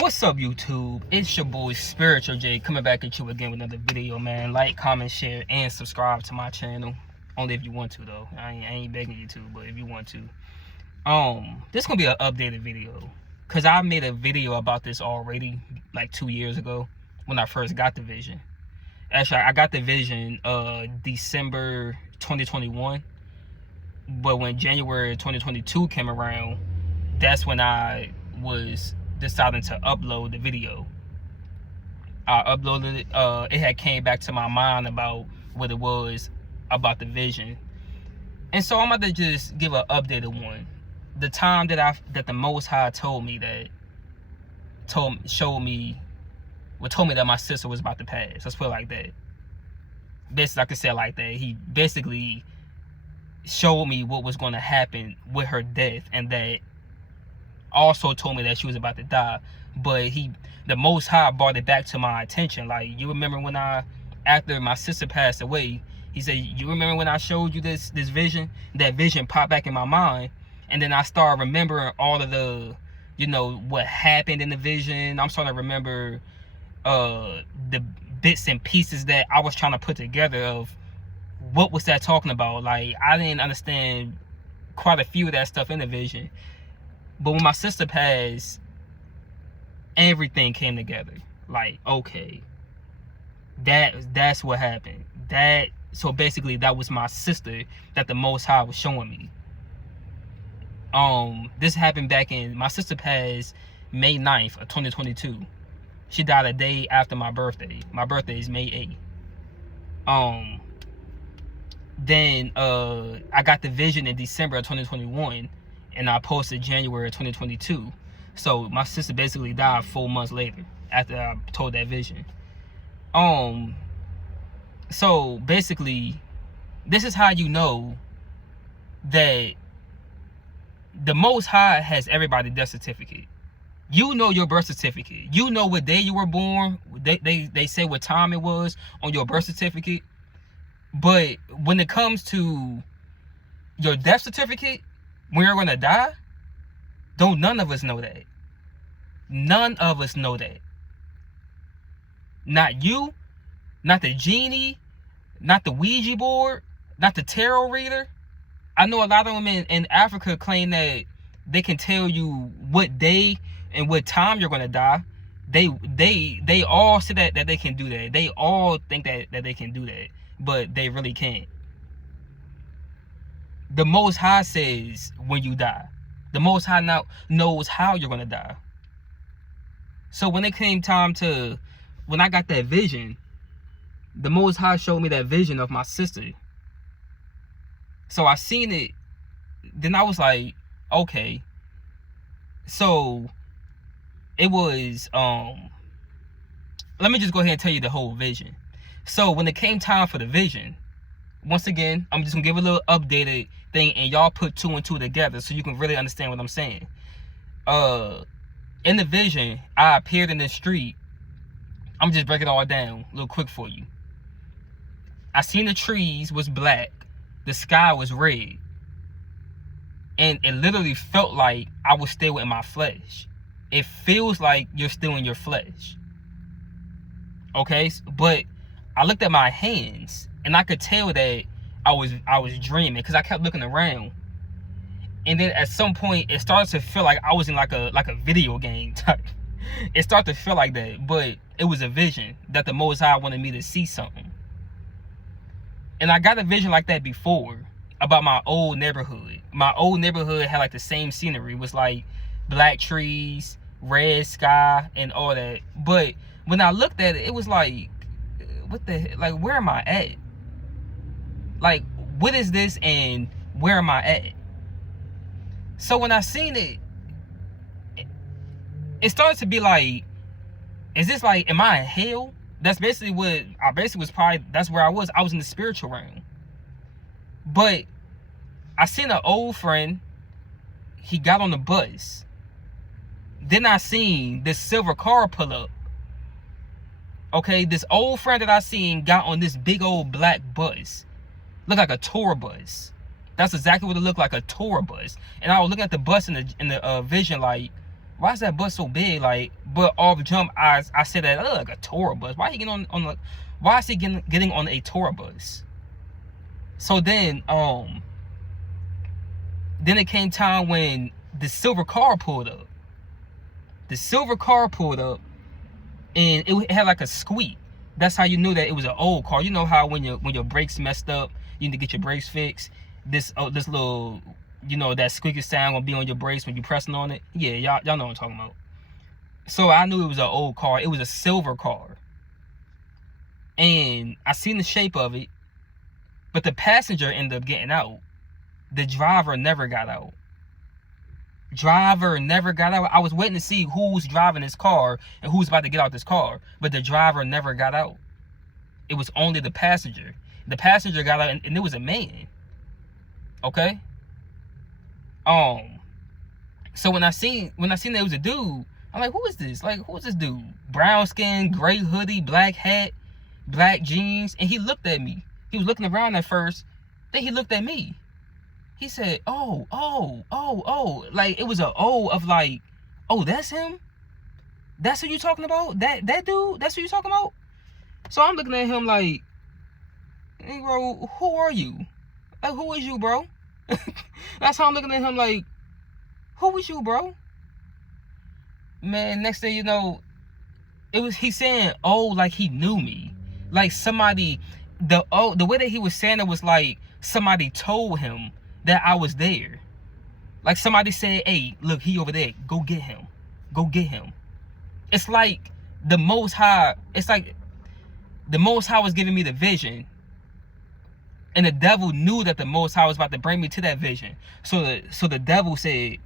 What's up, YouTube? It's your boy Spiritual J coming back at you again with another video, man. Like, comment, share, and subscribe to my channel. Only if you want to, though. I ain't begging you to, but if you want to. This gonna be an updated video, cause I made a video about this already, like 2 years ago, when I first got the vision. Actually, I got the vision December 2021, but when January 2022 came around, that's when I was deciding to upload the video. I uploaded it. It had came back to my mind about what it was about the vision, and so I'm about to just give an updated one. The time that the Most High told me that told me that my sister was about to pass. Let's put it like that. Basically, I could say it like that. He basically showed me what was going to happen with her death, and that also told me that she was about to die. But the Most High brought it back to my attention. Like, you remember when after my sister passed away, he said, you remember when I showed you this vision? That vision popped back in my mind, and then I started remembering all of the, what happened in the vision. I'm starting to remember the bits and pieces that I was trying to put together of what was that talking about. Like, I didn't understand quite a few of that stuff in the vision. But when my sister passed, everything came together. Like, okay, that's what happened. So basically, that was my sister that the Most High was showing me. This happened my sister passed May 9th of 2022. She died a day after my birthday. My birthday is May 8th. Then I got the vision in December of 2021. And I posted January 2022. So my sister basically died 4 months later after I told that vision. So basically, this is how you know that the Most High has everybody's death certificate. You know your birth certificate. You know what day you were born. They say what time it was on your birth certificate. But when it comes to your death certificate, when you're gonna die, none of us know that. None of us know that. Not you, not the genie, not the Ouija board, not the tarot reader. I know a lot of them in Africa claim that they can tell you what day and what time you're gonna die. They all say that they can do that. They all think that they can do that, but they really can't. The Most High says when you die. The Most High now knows how you're going to die. So when it came time when I got that vision, the Most High showed me that vision of my sister. So I seen it. Then I was like, okay. So it was, let me just go ahead and tell you the whole vision. So when it came time for the vision, once again, I'm just going to give a little updated thing, and y'all put 2 and 2 together so you can really understand what I'm saying. In the vision, I appeared in the street. I'm just breaking it all down a little quick for you. I seen the trees was black. The sky was red. And it literally felt like I was still in my flesh. It feels like you're still in your flesh. Okay? But I looked at my hands, and I could tell that I was dreaming, because I kept looking around. And then at some point, it started to feel like I was in like a video game type. It started to feel like that, but it was a vision that the Most High wanted me to see something. And I got a vision like that before about my old neighborhood. My old neighborhood had like the same scenery. It was like black trees, red sky, and all that. But when I looked at it, it was like, what the, like, where am I at? Like, what is this, and where am I at? So when I seen it, it started to be like, is this like, am I in hell? That's basically what I was probably, that's where I was. I was in the spiritual realm. But I seen an old friend. He got on the bus. Then I seen this silver car pull up. Okay, this old friend that I seen got on this big old black bus. Looked like a tour bus. That's exactly what it looked like, a tour bus. And I was looking at the bus in the vision like, why is that bus so big? Like, but off jump, I said that, like a tour bus. Why he getting on the, why is he getting on a tour bus? So then it came time when the silver car pulled up. The silver car pulled up, and it had like a squeak. That's how you knew that it was an old car. You know how when your brakes messed up, you need to get your brakes fixed. This little, you know, that squeaky sound gonna be on your brakes when you're pressing on it. Yeah, y'all know what I'm talking about. So I knew it was an old car. It was a silver car, and I seen the shape of it, but the passenger ended up getting out. The driver never got out. Driver never got out. I was waiting to see who's driving this car and who's about to get out this car, but the driver never got out. It was only the passenger. The passenger got out, and it was a man. Okay. So when I seen that it was a dude, I'm like, who is this? Like, who is this dude? Brown skin, gray hoodie, black hat, black jeans, and he looked at me. He was looking around at first, then he looked at me. He said, oh. Like, it was a O of like, oh, that's him? That's who you talking about? That dude? That's who you talking about? So I'm looking at him like, hey, bro, who are you? Like, who is you, bro? That's how I'm looking at him like, who is you, bro? Man, next thing you know, he saying, oh, like he knew me. Like somebody, the way that he was saying it was like somebody told him that I was there. Like somebody said, hey, look, he over there. Go get him. Go get him. It's like the Most High was giving me the vision. And the devil knew that the Most High was about to bring me to that vision. So the devil said,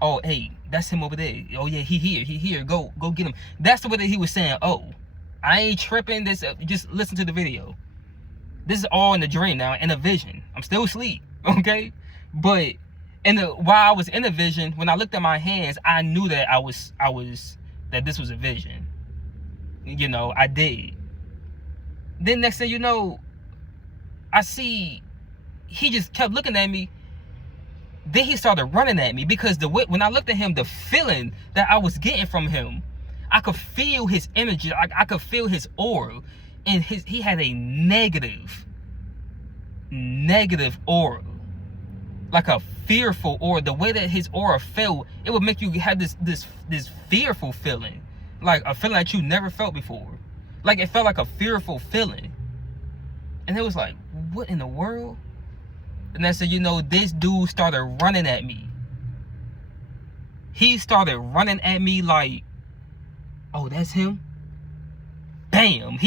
oh, hey, that's him over there. Oh, yeah, he here. Go get him. That's the way that he was saying, oh, I ain't tripping. This. Just listen to the video. This is all in the dream now, in a vision. I'm still asleep, okay? But while I was in the vision, when I looked at my hands, I knew that that this was a vision. You know, I did. Then next thing you know, I see he just kept looking at me. Then he started running at me because when I looked at him, the feeling that I was getting from him, I could feel his energy. I could feel his aura, and he had a negative aura, like a fearful aura. The way that his aura felt, it would make you have this fearful feeling, like a feeling that you never felt before. Like it felt like a fearful feeling, and it was like, what in the world? And I said, you know, this dude started running at me. He started running at me like, oh, that's him? Bam!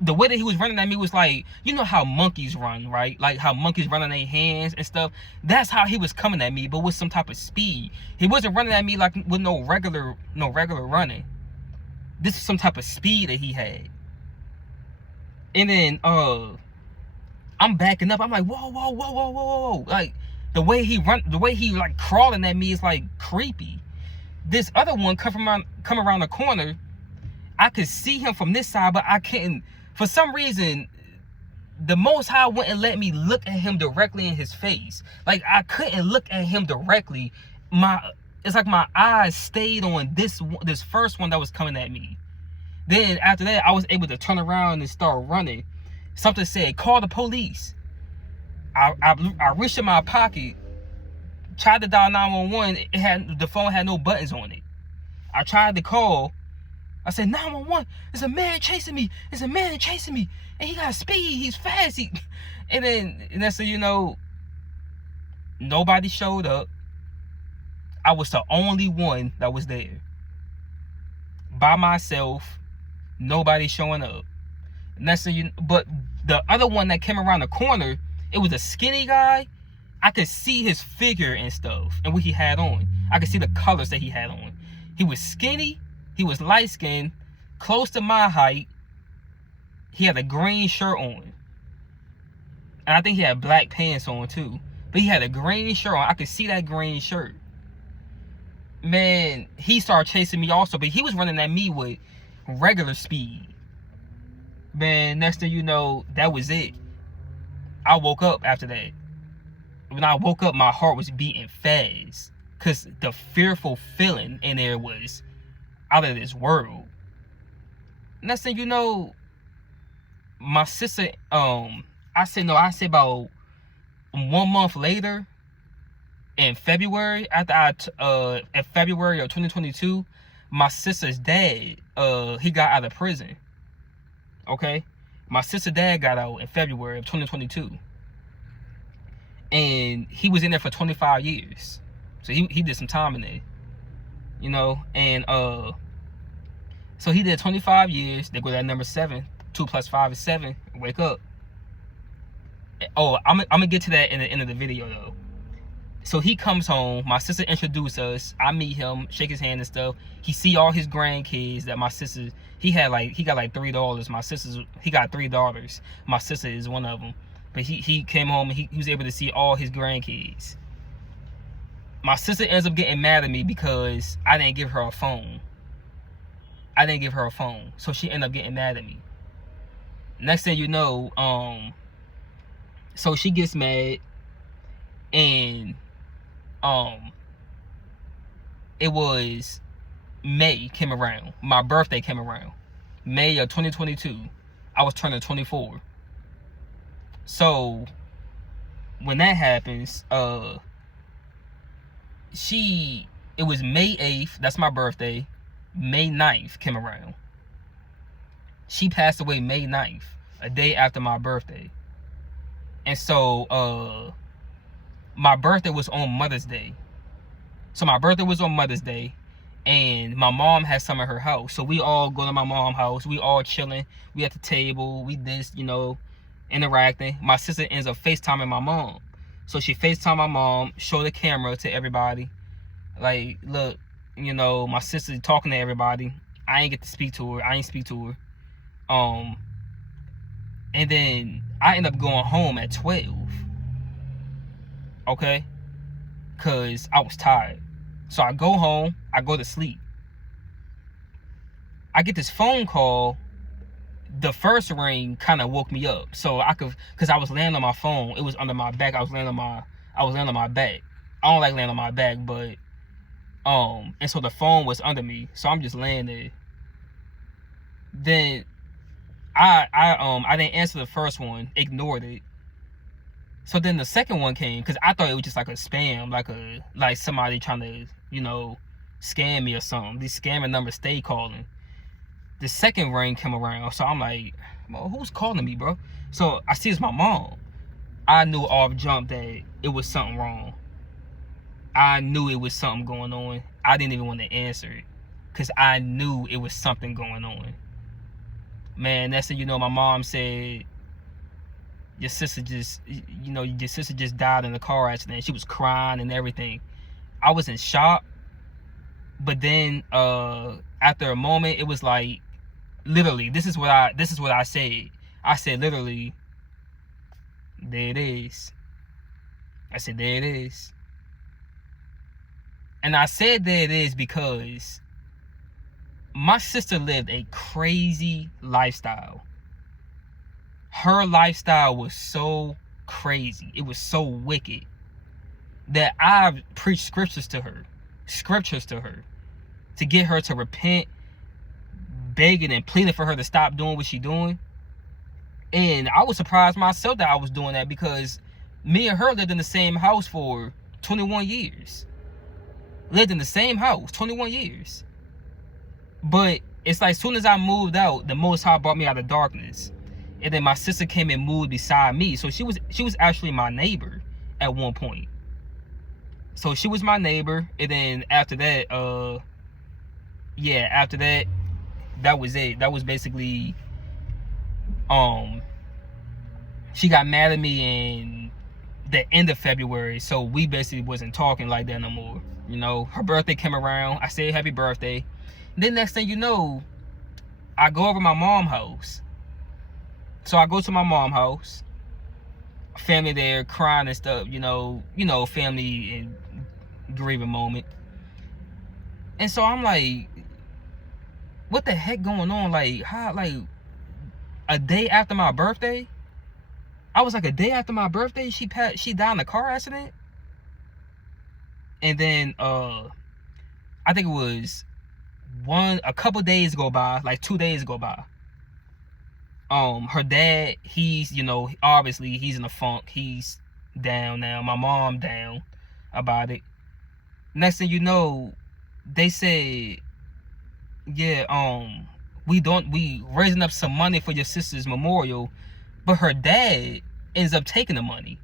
The way that he was running at me was like, you know how monkeys run, right? Like how monkeys run on their hands and stuff. That's how he was coming at me, but with some type of speed. He wasn't running at me like with no regular running. This is some type of speed that he had. And then I'm backing up. I'm like, whoa. Like the way he like crawling at me is like creepy. This other one come around the corner. I could see him from this side, but I couldn't. For some reason, the Most High wouldn't let me look at him directly in his face. Like I couldn't look at him directly. It's like my eyes stayed on this first one that was coming at me. Then after that, I was able to turn around and start running. Something said, call the police. I reached in my pocket, tried to dial 911. The phone had no buttons on it. I tried to call. I said, 911, there's a man chasing me. And he got speed. He's fast. And then so you know, nobody showed up. I was the only one that was there. By myself. Nobody showing up. But the other one that came around the corner, it was a skinny guy. I could see his figure and stuff and what he had on. I could see the colors that he had on. He was skinny. He was light skinned, close to my height. He had a green shirt on. And I think he had black pants on too. But he had a green shirt on. I could see that green shirt. Man, he started chasing me also, but he was running at me with regular speed. Man, next thing you know, that was it. I woke up after that. When I woke up, my heart was beating fast. because the fearful feeling in there was out of this world. Next thing you know, my sister, I said about 1 month later, in February, in February of 2022, my sister's dad, he got out of prison. Okay, my sister's dad got out in February of 2022, and he was in there for 25 years. So he did some time in there, you know, and so he did 25 years. They go to that number 7. 2 + 5 is 7. Wake up. Oh, I'm gonna get to that in the end of the video though. So he comes home. My sister introduced us. I meet him, shake his hand and stuff. He see all his grandkids that my sister. He got like 3 daughters. He got 3 daughters. My sister is one of them. But he came home and he was able to see all his grandkids. My sister ends up getting mad at me because I didn't give her a phone. So she ended up getting mad at me. Next thing you know, so she gets mad, and it was May came around. My birthday came around. May of 2022. I was turning 24. So when that happens, it was May 8th, that's my birthday. May 9th came around. She passed away May 9th, a day after my birthday. And so my birthday was on Mother's Day. So my birthday was on Mother's Day, and my mom had some at her house. So we all go to my mom's house. We all chilling. We at the table. We this, you know, interacting. My sister ends up FaceTiming my mom. So she FaceTimed my mom, show the camera to everybody. Like, look, you know, my sister talking to everybody. I ain't get to speak to her. I ain't speak to her. And then I end up going home at 12. Okay? Because I was tired. So I go home. I go to sleep. I get this phone call. The first ring kind of woke me up. So because I was laying on my phone. It was under my back. I was laying on my back. I don't like laying on my back, but and so the phone was under me. So I'm just laying there. Then I didn't answer the first one, ignored it. So then the second one came, because I thought it was just like a spam, like somebody trying to, you know, scam me or something. These scamming numbers stay calling. The second ring came around, so I'm like, well, who's calling me, bro? So I see it's my mom. I knew off jump that it was something wrong. I knew it was something going on. I didn't even want to answer it, because I knew it was something going on. Man, that's it. You know, my mom said, your sister just died in a car accident. She was crying and everything. I was in shock. But then after a moment, it was like, literally, this is what I said. I said, literally, there it is. I said, there it is. And I said there it is because my sister lived a crazy lifestyle. Her lifestyle was so crazy. It was so wicked that I preached scriptures to her to get her to repent, begging and pleading for her to stop doing what she's doing. And I was surprised myself that I was doing that, because me and her lived in the same house for 21 years. Lived in the same house, 21 years. But it's like, as soon as I moved out, the Most High brought me out of darkness. And then my sister came and moved beside me. So she was actually my neighbor at one point. So she was my neighbor. And then after that, after that, that was it. That was basically, she got mad at me in the end of February. So we basically wasn't talking like that no more. You know, her birthday came around. I said happy birthday. Then next thing you know, I go over my mom's house. So I go to my mom's house. Family there crying and stuff, you know, family and grieving moment. And so I'm like, what the heck going on? Like, how, like, a day after my birthday? I was like, a day after my birthday, she died in a car accident? And then I think it was a couple days go by, like 2 days go by. Her dad, he's, obviously he's in a funk. He's down now. My mom down about it. Next thing you know, they said, yeah, we raising up some money for your sister's memorial, but her dad ends up taking the money.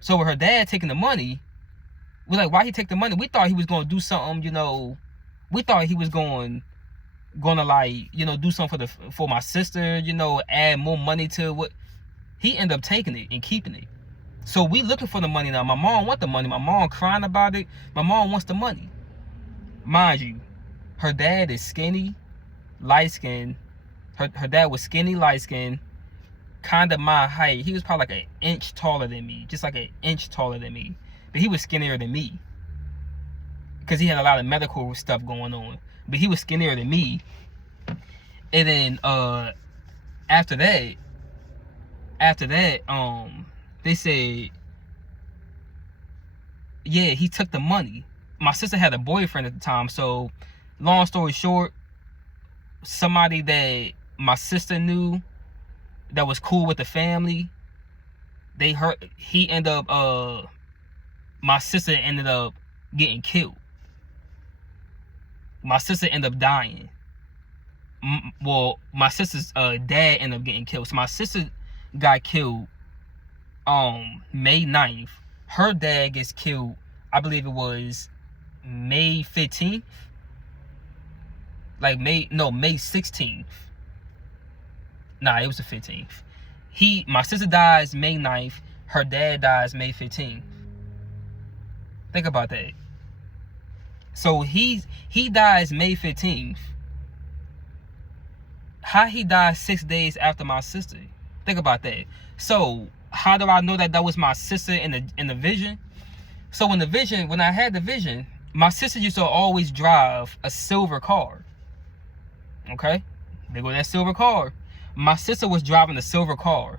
So with her dad taking the money, we're like, why he take the money? We thought he was gonna do something, we thought he was gonna like, do something for my sister, add more money to what he ended up taking it and keeping it. So we looking for the money now. My mom want the money. My mom crying about it. My mom wants the money. Mind you, her dad is skinny, light skinned. Her dad was skinny, light skinned, kind of my height. He was probably like an inch taller than me, just like an inch taller than me. But he was skinnier than me because he had a lot of medical stuff going on. But he was skinnier than me. And then after that, they said, yeah, he took the money. My sister had a boyfriend at the time. So long story short, somebody that my sister knew that was cool with the family, my sister ended up getting killed. My sister ended up dying. Well, my sister's dad ended up getting killed. So my sister got killed May 9th. Her dad gets killed, I believe it was May 15th. Like May 16th. Nah, it was the 15th. My sister dies May 9th. Her dad dies May 15th. Think about that. So he dies May 15th. How he died 6 days after my sister? Think about that. So how do I know that was my sister in the vision? So in the vision, when I had the vision, my sister used to always drive a silver car. Okay? There go that silver car. My sister was driving the silver car,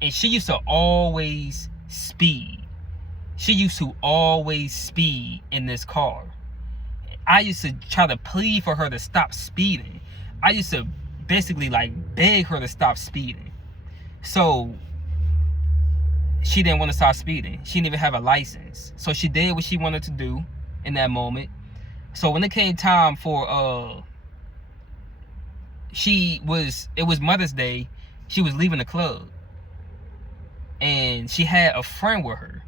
and she used to always speed. She used to always speed in this car. I used to try to plead for her to stop speeding. I used to basically like beg her to stop speeding. So she didn't want to stop speeding. She didn't even have a license. So she did what she wanted to do in that moment. So when it came time for it was Mother's Day, she was leaving the club. And she had a friend with her.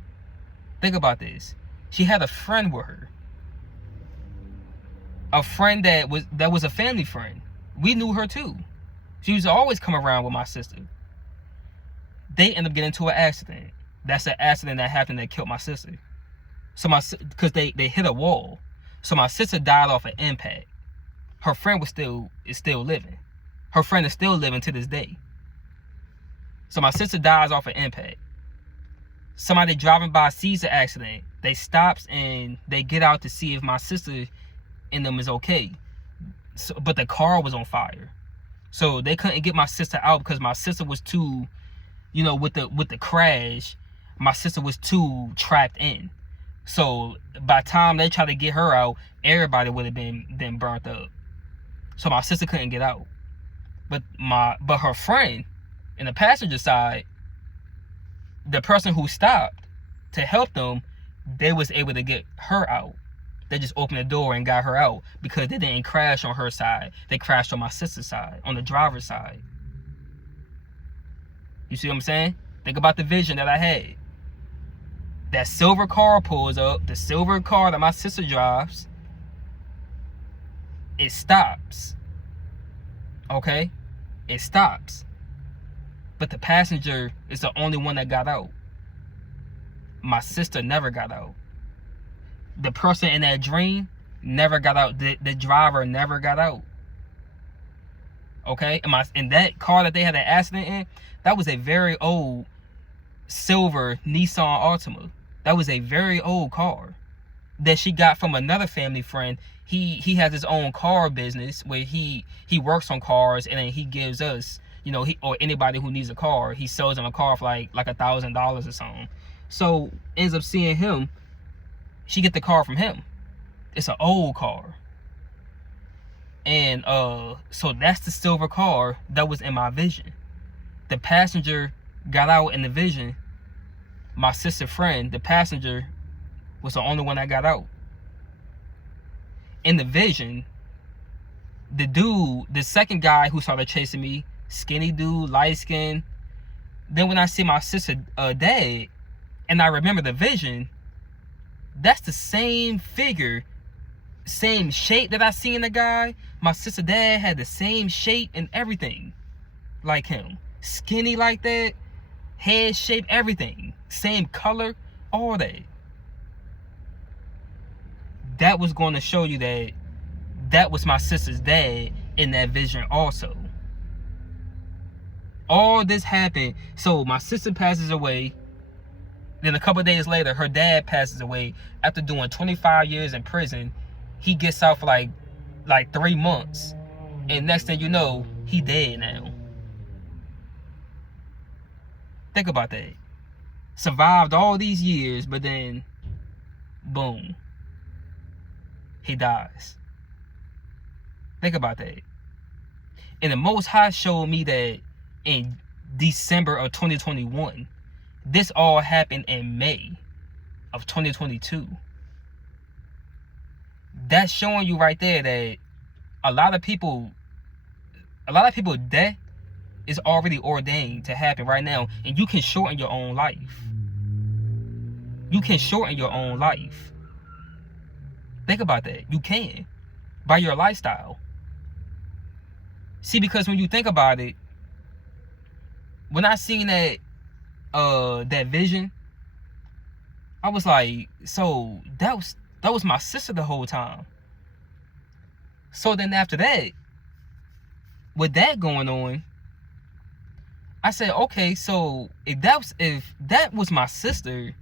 Think about this. She had a friend with her. A friend that was a family friend. We knew her too. She used to always come around with my sister. They ended up getting into an accident. That's an accident that happened that killed my sister. So because they hit a wall. So my sister died off an impact. Her friend is still living. Her friend is still living to this day. So my sister dies off an impact. Somebody driving by sees the accident. They stops and they get out to see if my sister and them is okay. So, but the car was on fire. So they couldn't get my sister out because my sister was too, with the crash, my sister was too trapped in. So by the time they tried to get her out, everybody would have been burnt up. So my sister couldn't get out. But her friend in the passenger side, the person who stopped to help them, they was able to get her out. They just opened the door and got her out because they didn't crash on her side. They crashed on my sister's side, on the driver's side. You see what I'm saying? Think about the vision that I had. That silver car pulls up, the silver car that my sister drives, it stops. Okay? It stops. But the passenger is the only one that got out. My sister never got out. The person in that dream never got out. The driver never got out. Okay? And that car that they had an accident in, that was a very old silver Nissan Altima. That was a very old car that she got from another family friend. He has his own car business where he works on cars, and then he gives us, or anybody who needs a car, he sells them a car for like $1,000 or something. So ends up seeing him. She get the car from him. It's an old car. And so that's the silver car that was in my vision. The passenger got out in the vision. My sister friend, the passenger, was the only one that got out. In the vision, the dude, the second guy who started chasing me, skinny dude, light skin. Then when I see my sister dad, and I remember the vision, that's the same figure, same shape that I see in the guy. My sister dad had the same shape and everything like him. Skinny like that, head shape, everything. Same color, all that. That was going to show you that that was my sister's dad in that vision also. All this happened. So my sister passes away. Then a couple of days later, her dad passes away after doing 25 years in prison. He gets out for like 3 months. And next thing you know, he dead now. Think about that. Survived all these years, but then, boom, he dies. Think about that. And the Most High showed me that in December of 2021. This all happened in May of 2022. That's showing you right there that a lot of people death is already ordained to happen right now. And you can shorten your own life. You can shorten your own life. Think about that. You can. By your lifestyle. See, because when you think about it, when I seen that vision, I was like, so that was my sister the whole time. So then after that, with that going on, I said, okay, so if that was my sister,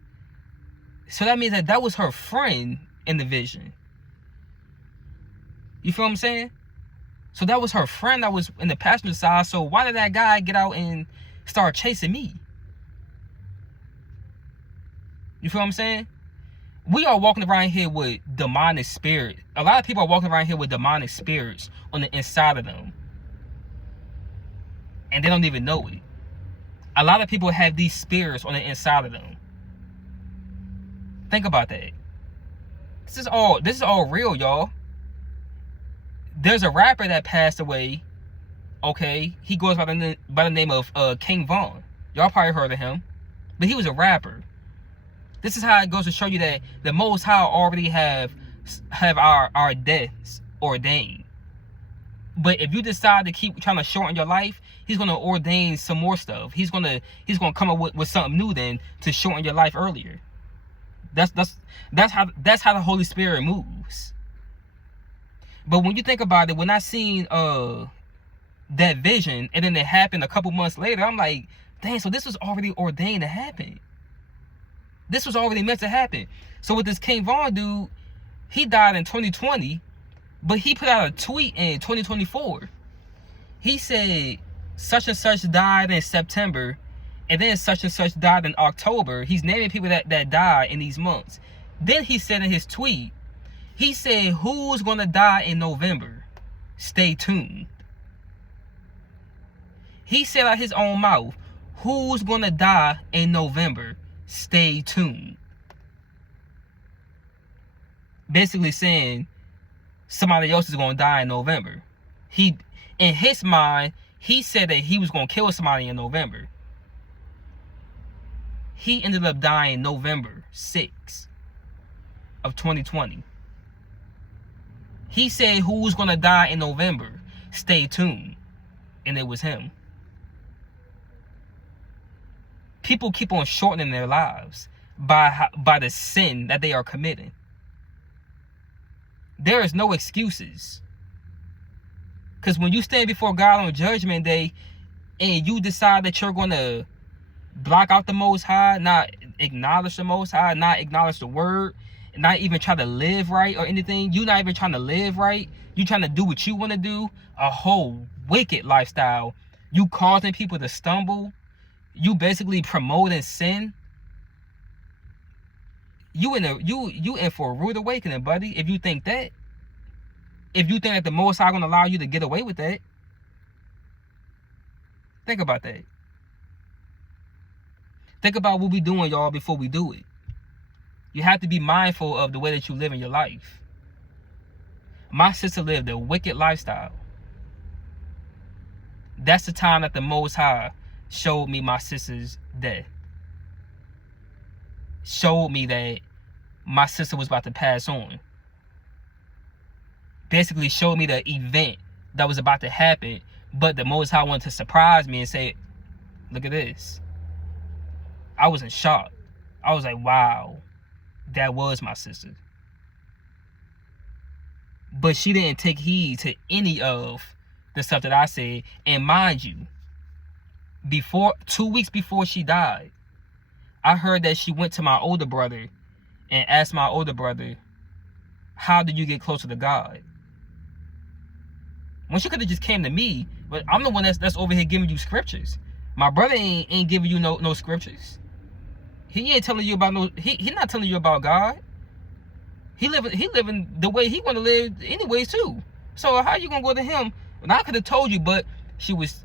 so that means that was her friend in the vision. You feel what I'm saying? So that was her friend that was in the passenger side. So why did that guy get out and start chasing me? You feel what I'm saying? We are walking around here with demonic spirit. A lot of people are walking around here with demonic spirits on the inside of them. And they don't even know it. A lot of people have these spirits on the inside of them. Think about that. This is all real, y'all. There's a rapper that passed away. Okay, he goes by the name of King Von. Y'all probably heard of him, but he was a rapper. This is how it goes to show you that the Most High already have our deaths ordained. But if you decide to keep trying to shorten your life, He's gonna ordain some more stuff. He's gonna come up with something new then to shorten your life earlier. That's how the Holy Spirit moves. But when you think about it, when I seen that vision and then it happened a couple months later, I'm like, dang, so this was already ordained to happen. This was already meant to happen. So with this King Von dude, he died in 2020, but he put out a tweet in 2024. He said such and such died in September, and then such and such died in October. He's naming people that died in these months. Then he said in his tweet, he said, who's going to die in November? Stay tuned. He said out his own mouth, who's going to die in November? Stay tuned. Basically saying somebody else is going to die in November. In his mind, he said that he was going to kill somebody in November. He ended up dying November 6th of 2020. He said who's going to die in November? Stay tuned. And it was him. People keep on shortening their lives by the sin that they are committing. There is no excuses. Because when you stand before God on Judgment Day and you decide that you're going to block out the Most High, not acknowledge the Most High, not acknowledge the Word, not even try to live right or anything, you're not even trying to live right, you trying to do what you want to do, a whole wicked lifestyle, you causing people to stumble, you basically promoting sin, you in for a rude awakening, buddy. If you think that the Most High gonna allow you to get away with that, think about that. Think about what we doing, y'all, before we do it. You have to be mindful of the way that you live in your life. My sister lived a wicked lifestyle. That's the time that the Most High showed me my sister's death. Showed me that my sister was about to pass on. Basically showed me the event that was about to happen, but the Most High wanted to surprise me and say, look at this. I was in shock. I was like, wow, that was my sister. But she didn't take heed to any of the stuff that I said. And mind you, 2 weeks before she died, I heard that she went to my older brother and asked my older brother, how did you get closer to God? When she could have just came to me, but I'm the one that's over here giving you scriptures. My brother ain't giving you no scriptures. He ain't telling you about he not telling you about God. He living the way he want to live anyways too. So how you gonna go to him? And I could have told you, but she was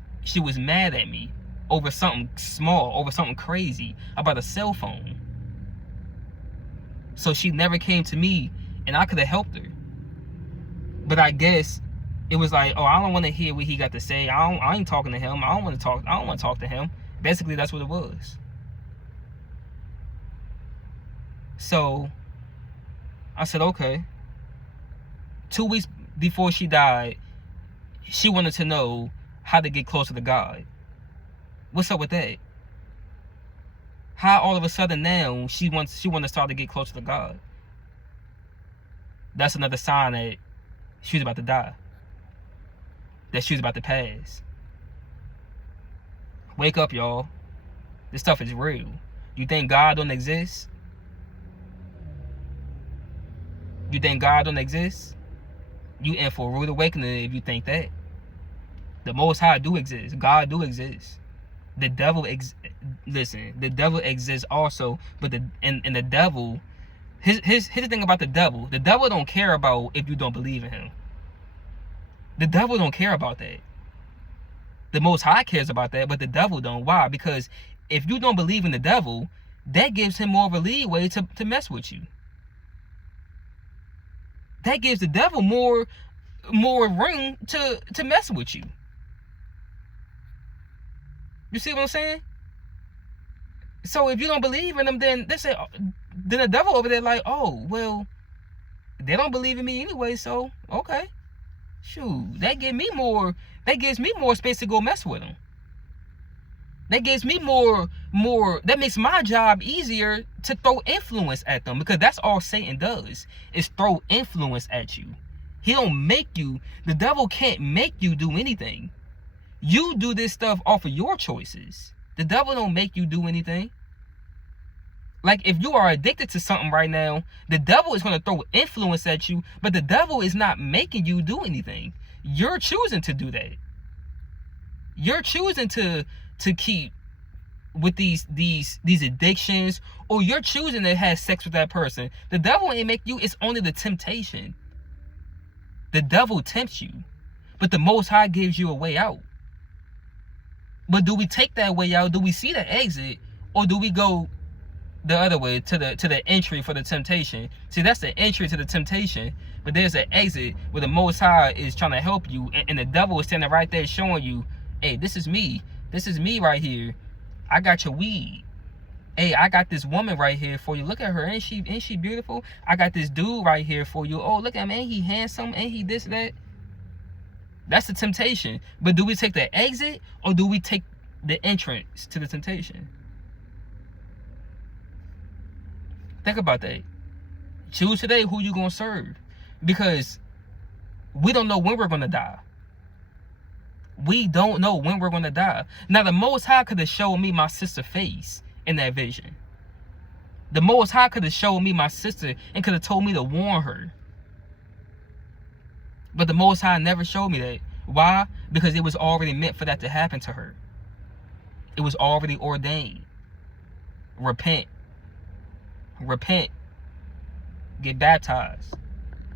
mad at me over something small, over something crazy, about a cell phone. So she never came to me, and I could have helped her. But I guess it was like, oh, I don't want to hear what he got to say. I ain't talking to him. I don't want to talk to him. Basically, that's what it was. So I said, okay. 2 weeks before she died, she wanted to know how to get closer to God. What's up with that? How all of a sudden now she wants to start to get closer to God? That's another sign that she was about to die. That she was about to pass. Wake up, y'all. This stuff is real. You think God don't exist? You think God don't exist? You in for a rude awakening if you think that. The Most High do exist. God do exist. The devil the devil exists also, but the devil, here's the thing about the devil. The devil don't care about if you don't believe in him. The devil don't care about that. The Most High cares about that, but the devil don't. Why? Because if you don't believe in the devil, that gives him more of a leeway to mess with you. That gives the devil more room to mess with you. You see what I'm saying? So if you don't believe in them, then the devil over there like, oh, well, they don't believe in me anyway, so okay. Shoot, that gives me more space to go mess with them. That gives me more, that makes my job easier to throw influence at them, because that's all Satan does, is throw influence at you. He don't make you, the devil can't make you do anything. You do this stuff off of your choices. The devil don't make you do anything. Like if you are addicted to something right now, the devil is going to throw influence at you, but the devil is not making you do anything. You're choosing to do that. You're choosing to keep with these addictions, or you're choosing to have sex with that person. The devil ain't make you, it's only the temptation. The devil tempts you, but the Most High gives you a way out. But do we take that way out? Do we see the exit, or do we go the other way to the entry for the temptation? See, that's the entry to the temptation, but there's an exit where the Most High is trying to help you, and the devil is standing right there showing you, hey, this is me right here. I got your weed. Hey, I got this woman right here for you. Look at her. Ain't she beautiful? I got this dude right here for you. Oh, look at him. Ain't he handsome? Ain't he this, that? That's the temptation. But do we take the exit, or do we take the entrance to the temptation? Think about that. Choose today who you gonna serve, because we don't know when we're gonna die. We don't know when we're gonna die. Now, the Most High could have showed me my sister's face in that vision. The Most High could have showed me my sister and could have told me to warn her. But the Most High never showed me that. Why? Because it was already meant for that to happen to her. It was already ordained. Repent. Repent get baptized.